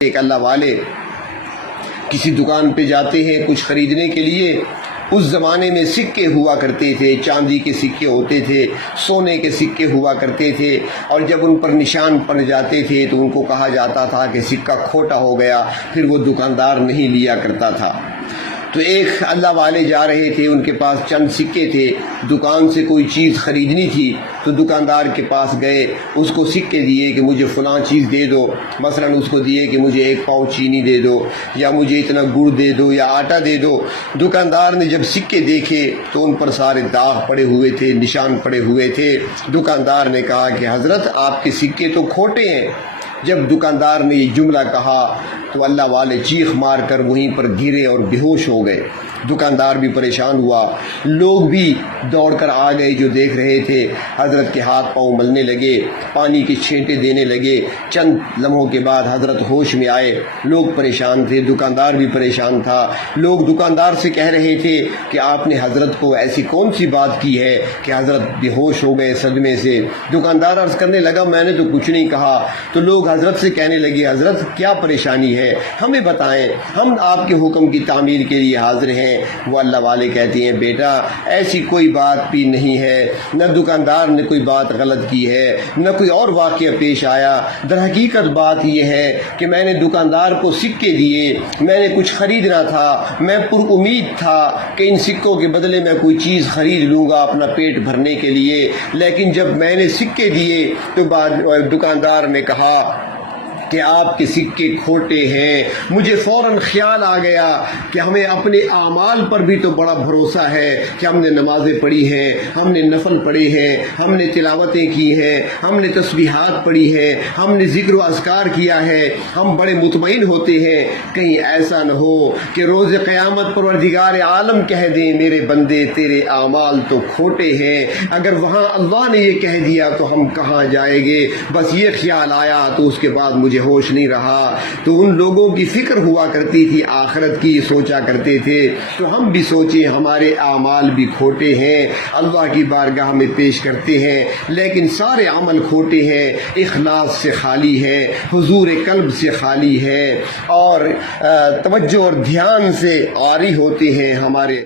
ایک اللہ والے کسی دکان پہ جاتے ہیں کچھ خریدنے کے لیے. اس زمانے میں سکے ہوا کرتے تھے، چاندی کے سکے ہوتے تھے، سونے کے سکے ہوا کرتے تھے، اور جب ان پر نشان پڑ جاتے تھے تو ان کو کہا جاتا تھا کہ سکہ کھوٹا ہو گیا، پھر وہ دکاندار نہیں لیا کرتا تھا. تو ایک اللہ والے جا رہے تھے، ان کے پاس چند سکے تھے، دکان سے کوئی چیز خریدنی تھی تو دکاندار کے پاس گئے، اس کو سکے دیے کہ مجھے فلاں چیز دے دو. مثلا اس کو دیے کہ مجھے 1 پاؤ چینی دے دو، یا مجھے اتنا گڑ دے دو، یا آٹا دے دو. دکاندار نے جب سکے دیکھے تو ان پر سارے داغ پڑے ہوئے تھے، نشان پڑے ہوئے تھے. دکاندار نے کہا کہ حضرت آپ کے سکے تو کھوٹے ہیں. جب دکاندار نے یہ جملہ کہا تو اللہ والے چیخ مار کر وہیں پر گرے اور بے ہوش ہو گئے. دکاندار بھی پریشان ہوا، لوگ بھی دوڑ کر آ گئے جو دیکھ رہے تھے. حضرت کے ہاتھ پاؤں ملنے لگے، پانی کے چھینٹے دینے لگے. چند لمحوں کے بعد حضرت ہوش میں آئے. لوگ پریشان تھے، دکاندار بھی پریشان تھا. لوگ دکاندار سے کہہ رہے تھے کہ آپ نے حضرت کو ایسی کون سی بات کی ہے کہ حضرت بے ہوش ہو گئے صدمے سے. دکاندار عرض کرنے لگا میں نے تو کچھ نہیں کہا. تو لوگ حضرت سے کہنے لگے حضرت کیا پریشانی ہے، ہمیں بتائیں، ہم آپ کے حکم کی تعمیر کے لیے حاضر ہیں. وہ اللہ والے کہتے ہیں بیٹا ایسی کوئی بات بھی نہیں ہے، نہ دکاندار نے کوئی بات غلط کی ہے، نہ کوئی اور واقعہ پیش آیا. در حقیقت بات یہ ہے کہ میں نے دکاندار کو سکے دیے، میں نے کچھ خریدنا تھا، میں پر امید تھا کہ ان سکوں کے بدلے میں کوئی چیز خرید لوں گا اپنا پیٹ بھرنے کے لیے. لیکن جب میں نے سکے دیے تو دکاندار نے کہا کہ آپ کے سکے کھوٹے ہیں. مجھے فوراً خیال آ گیا کہ ہمیں اپنے اعمال پر بھی تو بڑا بھروسہ ہے کہ ہم نے نمازیں پڑھی ہیں، ہم نے نفل پڑھے ہیں، ہم نے تلاوتیں کی ہیں، ہم نے تسبیحات پڑھی ہیں، ہم نے ذکر و اذکار کیا ہے. ہم بڑے مطمئن ہوتے ہیں کہیں ایسا نہ ہو کہ روز قیامت پروردگار عالم کہہ دیں میرے بندے تیرے اعمال تو کھوٹے ہیں. اگر وہاں اللہ نے یہ کہہ دیا تو ہم کہاں جائیں گے. بس یہ خیال آیا تو اس کے بعد مجھے ہوش نہیں رہا. تو ان لوگوں کی فکر ہوا کرتی تھی، آخرت کی سوچا کرتے تھے. تو ہم بھی سوچیں ہمارے اعمال بھی کھوٹے ہیں، اللہ کی بارگاہ میں پیش کرتے ہیں لیکن سارے عمل کھوٹے ہیں، اخلاص سے خالی ہے، حضور قلب سے خالی ہے، اور توجہ اور دھیان سے عاری ہوتے ہیں ہمارے